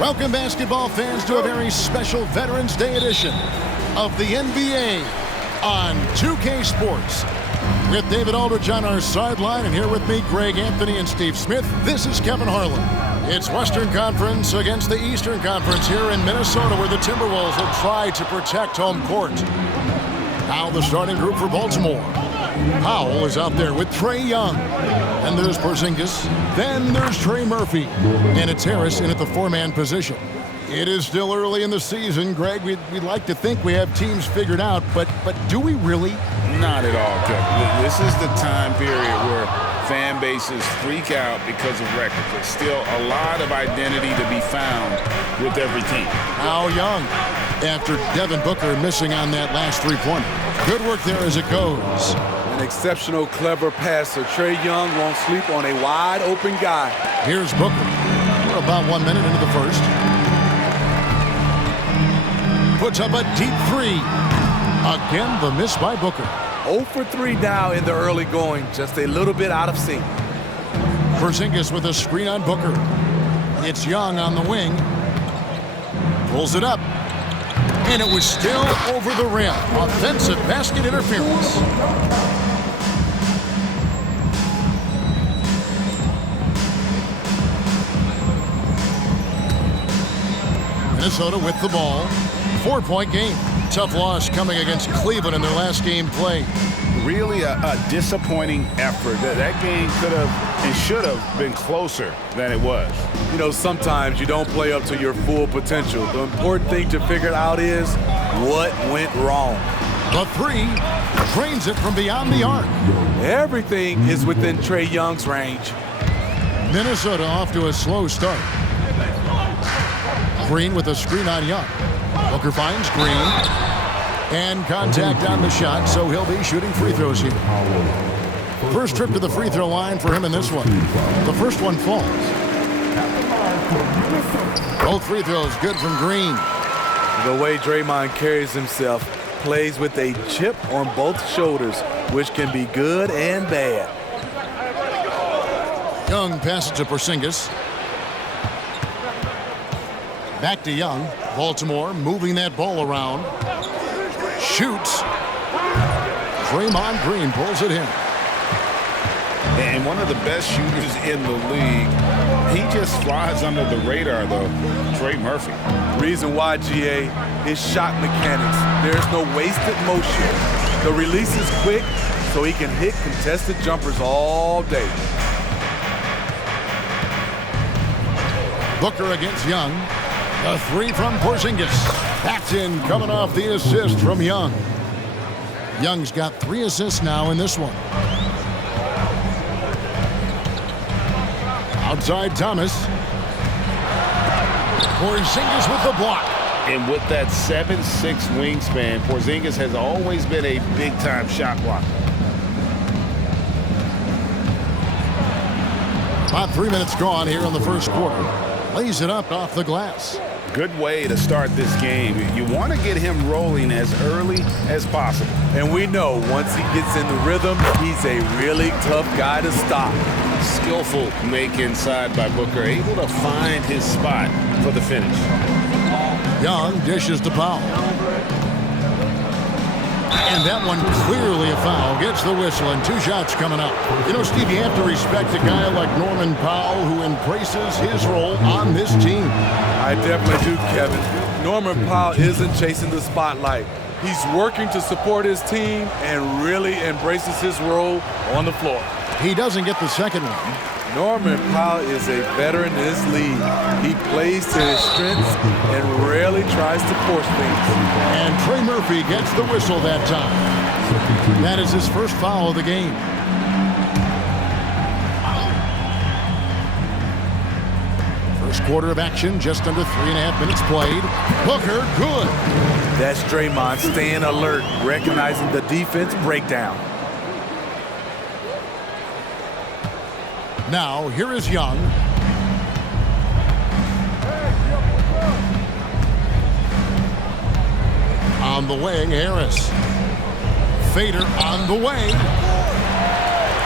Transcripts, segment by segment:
Welcome, basketball fans, to a very special Veterans Day edition of the NBA on 2K Sports. With David Aldridge on our sideline, and here with me, Greg Anthony and Steve Smith. This is Kevin Harlan. It's Western Conference against the Eastern Conference here in Minnesota, where the Timberwolves will try to protect home court. Now the starting group for Baltimore. Powell is out there with Trae Young. And there's Porzingis. Then there's Trey Murphy. And it's Harris in at the four-man position. It is still early in the season, Greg. We'd like to think we have teams figured out, but do we really? Not at all, Kevin. This is the time period where fan bases freak out because of records. There's still a lot of identity to be found with every team. Now Young, after Devin Booker missing on that last three-pointer. Good work there as it goes. An exceptional, clever passer. Trae Young won't sleep on a wide-open guy. Here's Booker. We're about 1 minute into the first. Puts up a deep three. Again, the miss by Booker. 0 for 3 now in the early going. Just a little bit out of sync. Porzingis with a screen on Booker. It's Young on the wing. Pulls it up. And it was still over the rim. Offensive basket interference. Minnesota with the ball. 4-point game. Tough loss coming against Cleveland in their last game played. Really a disappointing effort. That game could have and should have been closer than it was. You know, sometimes you don't play up to your full potential. The important thing to figure out is what went wrong. The three drains it from beyond the arc. Everything is within Trae Young's range. Minnesota off to a slow start. Green with a screen on Young. Booker finds Green. And contact on the shot, so he'll be shooting free throws here. First trip to the free throw line for him in this one. The first one falls. Both free throws good from Green. The way Draymond carries himself, plays with a chip on both shoulders, which can be good and bad. Young passes to Porzingis. Back to Young. Baltimore moving that ball around. Shoots. Draymond Green pulls it in. And one of the best shooters in the league. He just flies under the radar, though. Trey Murphy. Reason why, GA, is shot mechanics. There's no wasted motion. The release is quick, so he can hit contested jumpers all day. Booker against Young. A three from Porzingis. That's in, coming off the assist from Young. Young's got 3 assists now in this one. Outside Thomas. Porzingis with the block. And with that 7'6" wingspan, Porzingis has always been a big-time shot blocker. About 3 minutes gone here in the first quarter. Lays it up off the glass. Good way to start this game. You want to get him rolling as early as possible. And we know once he gets in the rhythm, he's a really tough guy to stop. Skillful make inside by Booker, able to find his spot for the finish. Young dishes to Powell. And that one clearly a foul. Gets the whistle, and 2 shots coming up. You know, Steve, you have to respect a guy like Norman Powell who embraces his role on this team. I definitely do, Kevin. Norman Powell isn't chasing the spotlight. He's working to support his team and really embraces his role on the floor. He doesn't get the second one. Norman Powell is a veteran in this league. He plays to his strengths and rarely tries to force things. And Trey Murphy gets the whistle that time. That is his first foul of the game. First quarter of action, just under 3.5 minutes played. Booker, good. That's Draymond staying alert, recognizing the defense breakdown. Now, here is Young. On the wing, Harris. Fader on the way.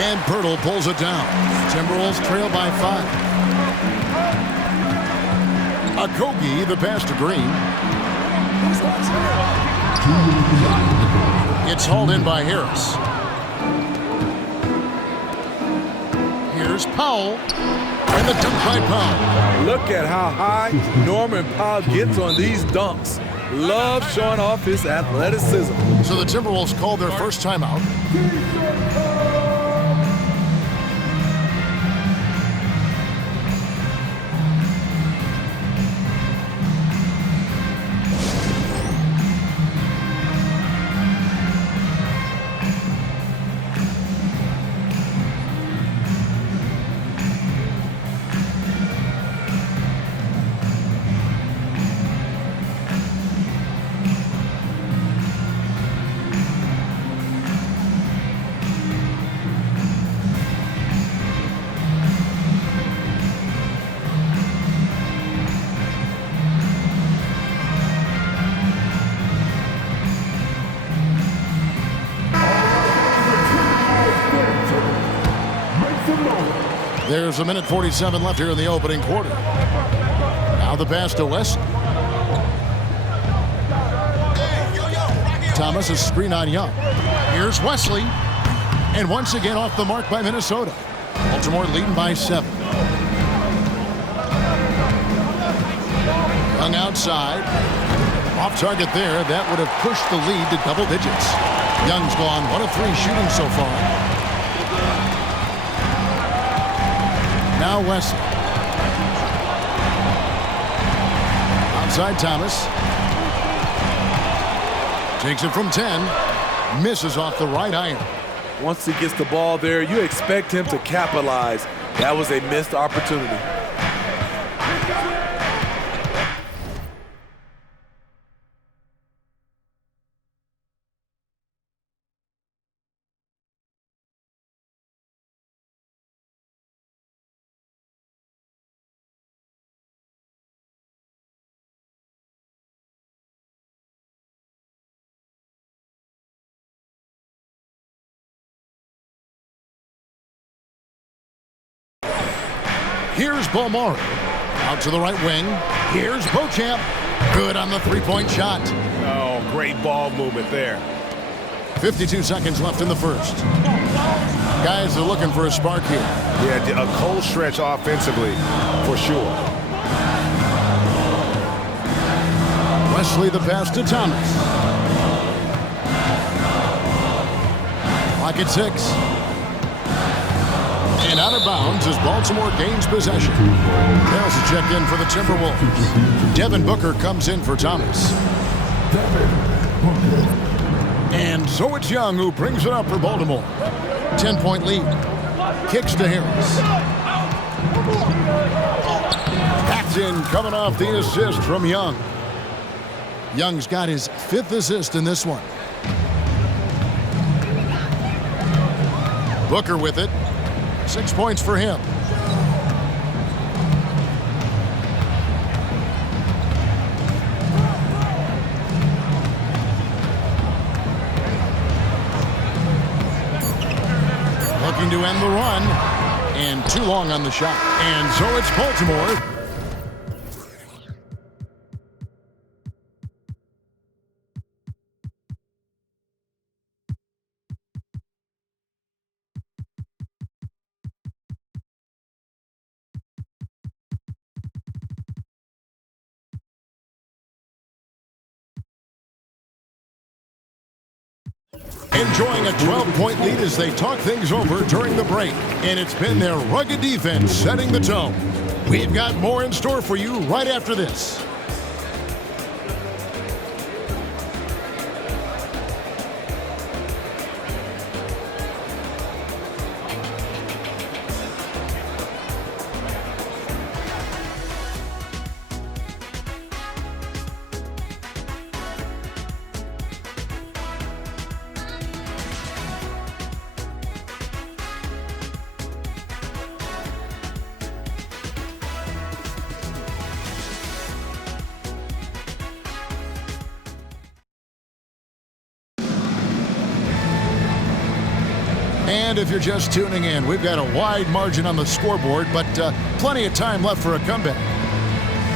And Pirtle pulls it down. Timberwolves trail by 5. Okogie, the pass to Green. It's hauled in by Harris. Here's Powell. And the dunk by Powell. Look at how high Norman Powell gets on these dunks. Love showing off his athleticism. So the Timberwolves called their first timeout. There's a minute 47 left here in the opening quarter. Now the pass to West. Thomas is screen on Young. Here's Wesley. And once again off the mark by Minnesota. Baltimore leading by 7. Young outside. Off target there. That would have pushed the lead to double digits. Young's gone 1 of 3 shooting so far. Now Wesley. Outside Thomas. Takes it from 10. Misses off the right iron. Once he gets the ball there, you expect him to capitalize. That was a missed opportunity. Here's Baltimore. Out to the right wing. Here's Beauchamp. Good on the three-point shot. Oh, great ball movement there. 52 seconds left in the first. Guys are looking for a spark here. Yeah, a cold stretch offensively, for sure. Wesley the pass to Thomas. Clock at 6. And out of bounds as Baltimore gains possession. There's a check in for the Timberwolves. Devin Booker comes in for Thomas. And so it's Young who brings it up for Baltimore. 10-point lead. Kicks to Harris. That's in, coming off the assist from Young. Young's got his 5th assist in this one. Booker with it. 6 points for him. Looking to end the run. And too long on the shot. And so it's Baltimore. Enjoying a 12-point lead as they talk things over during the break. And it's been their rugged defense setting the tone. We've got more in store for you right after this. And if you're just tuning in, we've got a wide margin on the scoreboard, but plenty of time left for a comeback.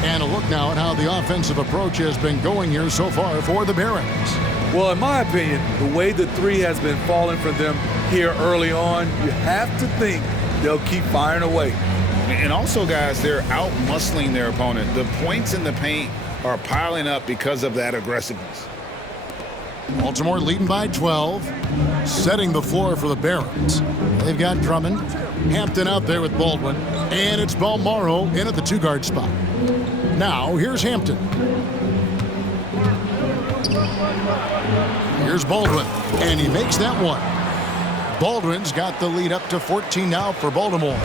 And a look now at how the offensive approach has been going here so far for the Barons. Well, in my opinion, the way the three has been falling for them here early on, you have to think they'll keep firing away. And also, guys, they're out-muscling their opponent. The points in the paint are piling up because of that aggressiveness. Baltimore leading by 12, setting the floor for the Barons. They've got Drummond, Hampton out there with Baldwin, and it's Balmaro in at the two-guard spot. Now, here's Hampton. Here's Baldwin, and he makes that one. Baldwin's got the lead up to 14 now for Baltimore.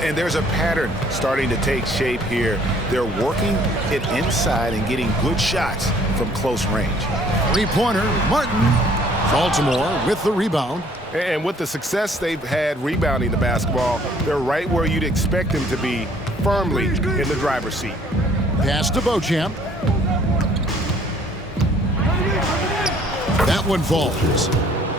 And there's a pattern starting to take shape here. They're working it inside and getting good shots from close range. Three-pointer, Martin. Baltimore with the rebound. And with the success they've had rebounding the basketball, they're right where you'd expect them to be, firmly in the driver's seat. Pass to Beauchamp. That one falls.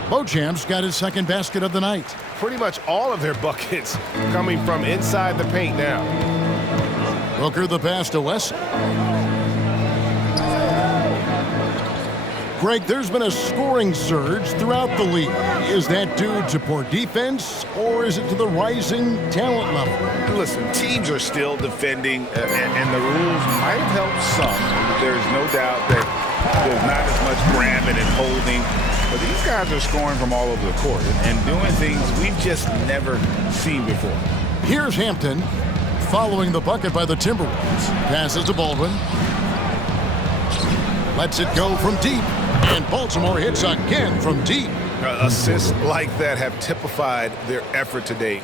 Beauchamp's got his second basket of the night. Pretty much all of their buckets coming from inside the paint now. Booker the pass to West. Greg, there's been a scoring surge throughout the league. Is that due to poor defense, or is it to the rising talent level? Listen, teams are still defending, and the rules might have helped some. There's no doubt that there's not as much grabbing and holding. But these guys are scoring from all over the court and doing things we've just never seen before. Here's Hampton following the bucket by the Timberwolves. Passes to Baldwin. Lets it go from deep. And Baltimore hits again from deep. Assists like that have typified their effort today.